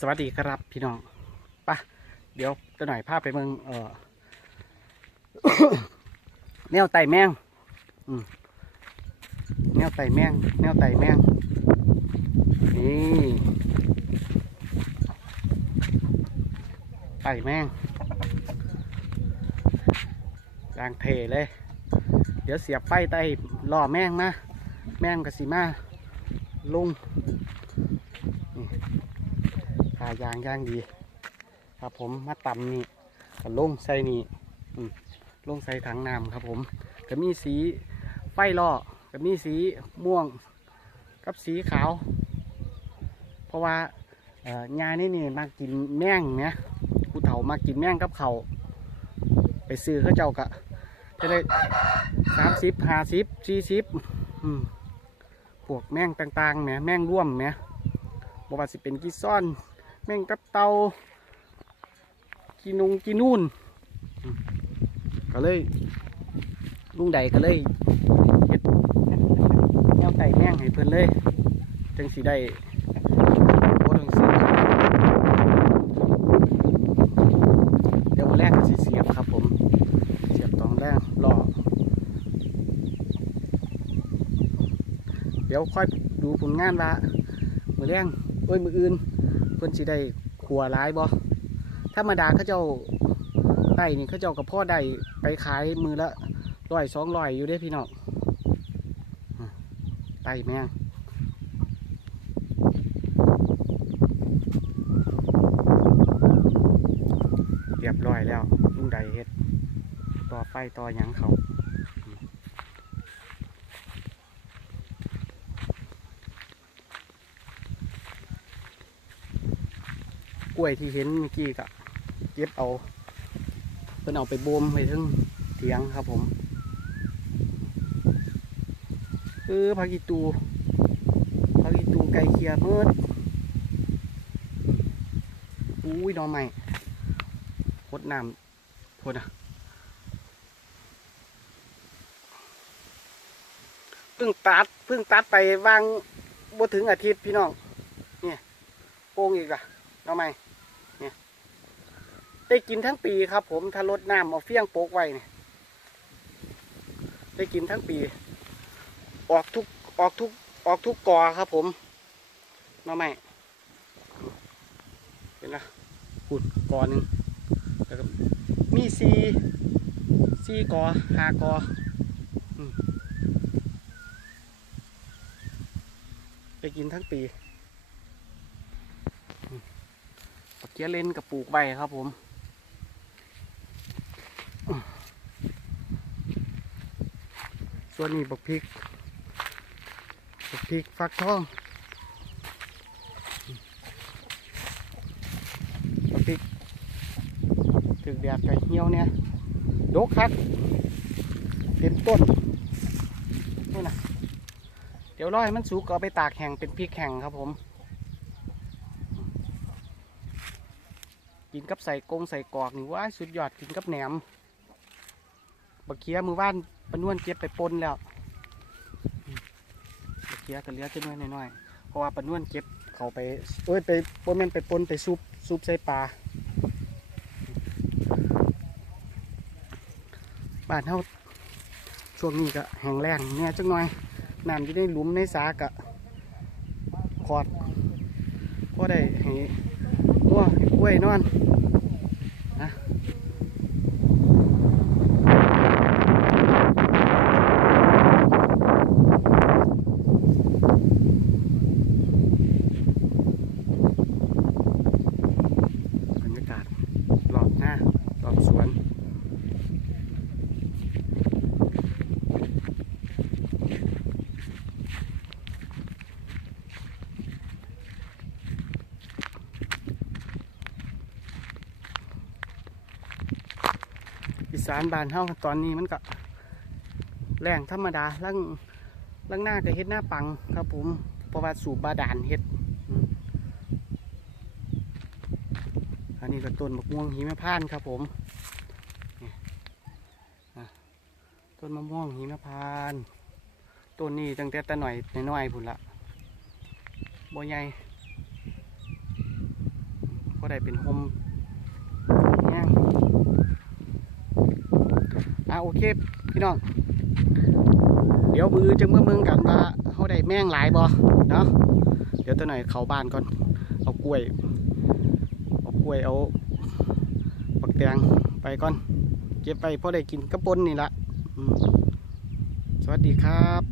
สวัสดีครับพี่น้องปะเดี๋ยวจะหน่อยภาพไปเมืองเออแนวไต่แมงอืแนวไต่แมงแนวไต่แมงนี่ไต่แมงยางเทเลย เดี๋ยวเสียบไฟไต่ล่อแมงมาแมงกับสีมาลุงายางย่างดี ครับผมมาตำนี่ก็ลงใส่นี่อืมลงใส่ถังน้ำครับผมก็มีสีไฟล่อก็มีสีม่วงกับสีขาว เพราะว่าเอ่อยานี่นี่มากินแมงเนี่ยผู้เฒ่ามากินแมงกับเขาไปซื้อเขาเจ้ากะจะได้สามสิบห้าสิบสี่สิบพวกแมงต่างๆแหมแมงร่วมแหมบอกว่าสิเป็นกีซ่อน แม่งกับเตากีนุงกีนูนอืมก็เลยลุงใดก็เลยเฮ็ดแนวไต่แม่งให้เพิ่นเลย จังสีได้โอ้ถึงสีเดี๋ยววันแรกก็สิเสียบครับผมเสียบตองแรกรอเดี๋ยวค่อยดูผลงานว่ามือแรงเอ้ยมืออื่น เพิ่นสิได้ขัวร้ายบ่ธรรมดาเขาเจ้าไต่นี่เขาเจ้ากับพ่อได้ไปขายมือละร้อยสองร้อยอยู่เด้พี่น้องไต่แมงเรียบร้อยแล้วลุงใดเฮ็ดต่อไฟต่อยังเขา กล้วยที่เห็นเมื่อกี้ก็เก็บเอาเพิ่นเอาไปบ่มไปถึงเถียงครับผมเออผักอีตูผักอีตูไก่เคียเมิดอุ้ยน้องใหม่พดน้ำพดอะเพิ่งตัดเพิ่งตัดไปวางบ่ถึงอาทิตย์พี่น้อง เนี่ยโป่งอีกอะน้องใหม่ ได้กินทั้งปีครับ ผมถ้ารดน้ำเอาเฟี้ยงโปกไว้เนี่ยได้กินทั้งปี ออกทุกออกทุกออกทุกกอครับ ผมมาใหม่เป็นนะขุดกอหนึ่งแล้วก็มีซีซีกอหากอได้กินทั้งปีปักเกียเลนกับปลูกใบครับผม ส่วนนี้บักพริกบักพริกฟักทองบักพริกถึกแดดก่เหี่ยวเนี่ยดกคักเต็มต้นนี่นะเดี๋ยวรอให้มันสุกก็ไปตากแห้งเป็นพริกแห้งครับผม กินกับใส่กงใส่กอกนี่ว้าสุดยอดกินกับแหนมบักเคียมือว่าน ปนวนเก็บไปปนแล้วอืมบักเคียก็เลือขึ้นไว้หน่อยๆเพราะว่าปนวนเก็บเขาไปเอ้ยไปปนแมันไปปนไปซุปซุปใส่ปลาบ้านเฮาช่วงนี้ก็แห้งแล้งเนี่ยจังหน่อยน้ำอยู่ในหลุมในสากะขอดก็ได้ให้งัวให้กล้วยนอน บรรยากาศรอบหน้ารอบสวน อีสานบานเฮาตอนนี้มันก็แรงธรรมดาลังลังหน้าก็เฮ็ดหน้าปังครับผมเพราะว่าสูบบาดาลเฮ็ดอันนี้ก็ต้นมะม่วงหิมะพานต์ครับผมต้นมะม่วงหิมะพานต์ต้นนี้ตั้งแต่ตะหน่อยน้อยๆพุ่นละบ่ใหญ่พอได้เป็นโฮมแห้งอะ โอเค พี่น้อง เดี๋ยวมือจะเมื่อเมืองกันว่าเขาได้แม่งหลายบอเนาะเดี๋ยวตัวหน่อยเข้าบ้านก่อน เอากล้วย เอากล้วยเอาปักแตงไปก่อน เก็บไปพอได้กินกระปนนี่ละสวัสดีครับ